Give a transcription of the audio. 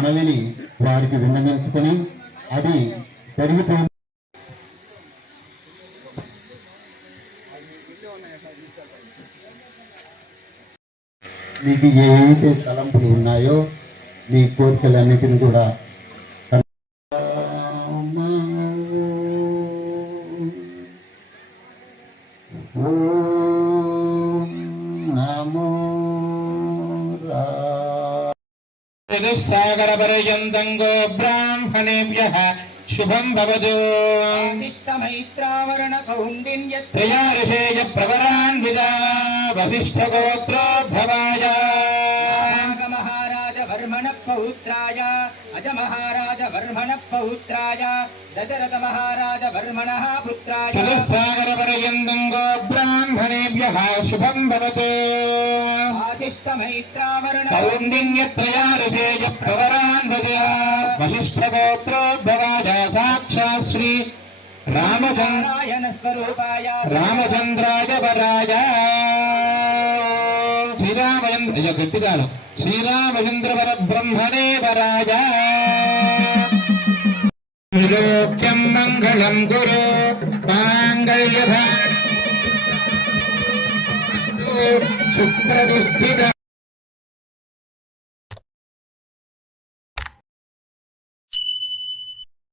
మనవిని వారికి విన్నవించుకొని అది పెరిగిపోయింది మీకు ఏవైతే తలంపులు ఉన్నాయో మీ కోరికలన్నిటిని కూడా నమో రా सागरपर्यन्तं गो ब्राह्मणेभ्यः शुभम् भवतु। प्रयाऋषेय प्रवरान्विदा वसिष्ठगोत्रो भवाय महाराजवर्मण पौत्राय दशरथ महाराज वर्मण पुत्राय। सागरपर्यन्तं गो ఆశిష్టమైత్రావరణ కౌండిన్యత్రయారిషేయ ప్రవరాన్విదా వసిష్ఠగోత్రోద్భవాయ సాక్షాత్ శ్రీ రామచంద్ర నారాయణ స్వరూపాయ రామచంద్రాయ వరాయ శ్రీరామచంద్ర అయ్యో గట్టిగాను శ్రీరామచంద్ర వర బ్రహ్మణే వరాయ త్రిలోక్యం మంగళం గురు మాంగళ్య su clandestina.